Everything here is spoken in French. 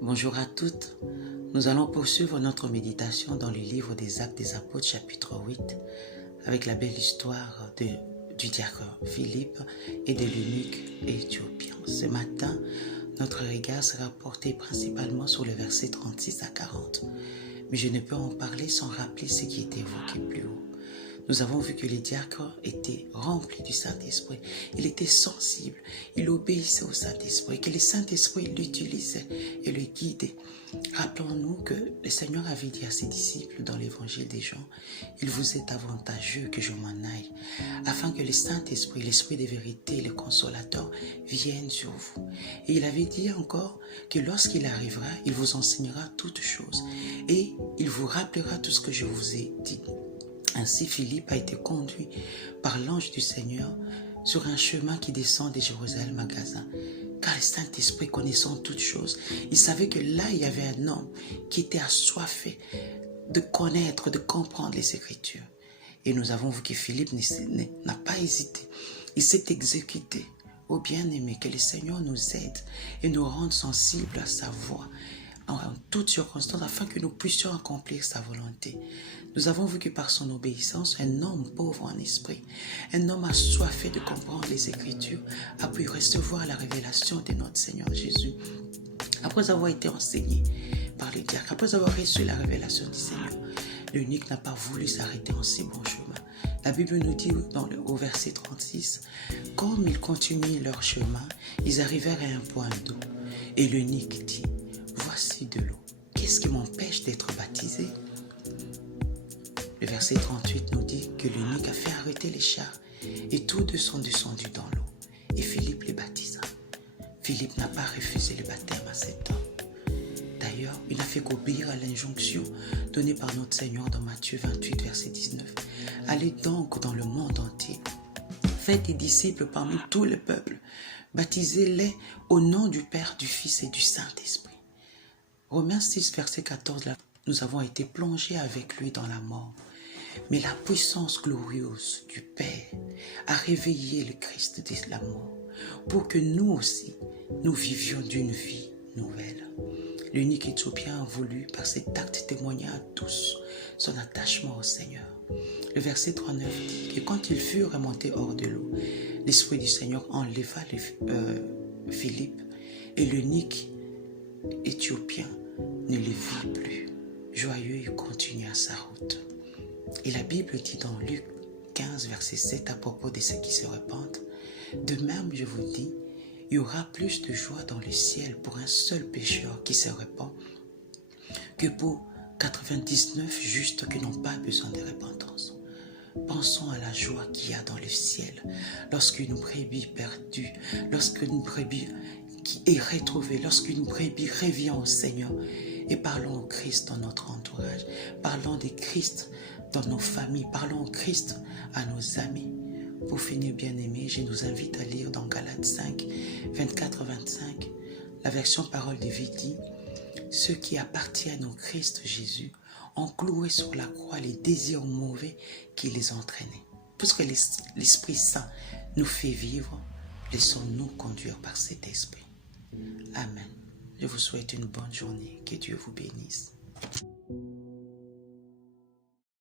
Bonjour à toutes. Nous allons poursuivre notre méditation dans le livre des Actes des Apôtres, chapitre 8, avec la belle histoire du diacre Philippe et de l'eunuque éthiopien. Ce matin, notre regard sera porté principalement sur les versets 36 à 40. Mais je ne peux en parler sans rappeler ce qui était évoqué plus haut. Nous avons vu que le diacre était rempli du Saint-Esprit. Il était sensible, il obéissait au Saint-Esprit, que le Saint-Esprit l'utilisait et le guidait. Rappelons-nous que le Seigneur avait dit à ses disciples dans l'évangile des Jean, « Il vous est avantageux que je m'en aille, afin que le Saint-Esprit, l'Esprit de vérité, le Consolateur, vienne sur vous. » Et il avait dit encore que lorsqu'il arrivera, il vous enseignera toutes choses et il vous rappellera tout ce que je vous ai dit. Ainsi, Philippe a été conduit par l'ange du Seigneur sur un chemin qui descend de Jérusalem à Gaza. Car le Saint-Esprit, connaissant toutes choses, il savait que là, il y avait un homme qui était assoiffé de connaître, de comprendre les Écritures. Et nous avons vu que Philippe n'a pas hésité. Il s'est exécuté. Ô bien-aimé, que le Seigneur nous aide et nous rende sensibles à sa voix en toutes circonstances, afin que nous puissions accomplir sa volonté. Nous avons vu que par son obéissance, un homme pauvre en esprit, un homme assoiffé de comprendre les Écritures, a pu recevoir la révélation de notre Seigneur Jésus. Après avoir été enseigné par le diacre, après avoir reçu la révélation du Seigneur, l'eunuque n'a pas voulu s'arrêter en si bon chemin. La Bible nous dit au verset 36, « Comme ils continuaient leur chemin, ils arrivèrent à un point d'eau. Et l'eunuque dit, « Voici de l'eau. Qu'est-ce qui m'empêche d'être baptisé ?» Le verset 38 nous dit que l'eunuque a fait arrêter les chars et tous deux sont descendus dans l'eau et Philippe les baptisa. Philippe n'a pas refusé le baptême à cet homme. D'ailleurs, il n'a fait qu'obéir à l'injonction donnée par notre Seigneur dans Matthieu 28, verset 19. « Allez donc dans le monde entier, faites des disciples parmi tout le peuple, baptisez-les au nom du Père, du Fils et du Saint-Esprit. » Romains 6, verset 14, là, nous avons été plongés avec lui dans la mort. Mais la puissance glorieuse du Père a réveillé le Christ de la mort pour que nous aussi, nous vivions d'une vie nouvelle. L'eunuque éthiopien a voulu, par cet acte, témoigner à tous son attachement au Seigneur. Le verset 39 dit que quand ils furent remontés hors de l'eau, l'Esprit du Seigneur enleva Philippe et l'eunuque éthiopien ne le vit plus. Joyeux, il continua sa route. Et la Bible dit dans Luc 15, verset 7, à propos de ceux qui se repentent, « De même, je vous dis, il y aura plus de joie dans le ciel pour un seul pécheur qui se repent que pour 99 justes qui n'ont pas besoin de repentance. » Pensons à la joie qu'il y a dans le ciel lorsqu'une brebis perdue, lorsqu'une brebis qui est retrouvée, lorsqu'une brebis revient au Seigneur. Et parlons au Christ dans notre entourage, parlons de Christ dans nos familles, parlons au Christ à nos amis. Pour finir, bien-aimés, je nous invite à lire dans Galates 5, 24-25, la version Parole de vie dit, « Ceux qui appartiennent au Christ Jésus ont cloué sur la croix les désirs mauvais qui les entraînaient. Puisque l'Esprit Saint nous fait vivre, laissons-nous conduire par cet Esprit. » Amen. Je vous souhaite une bonne journée. Que Dieu vous bénisse.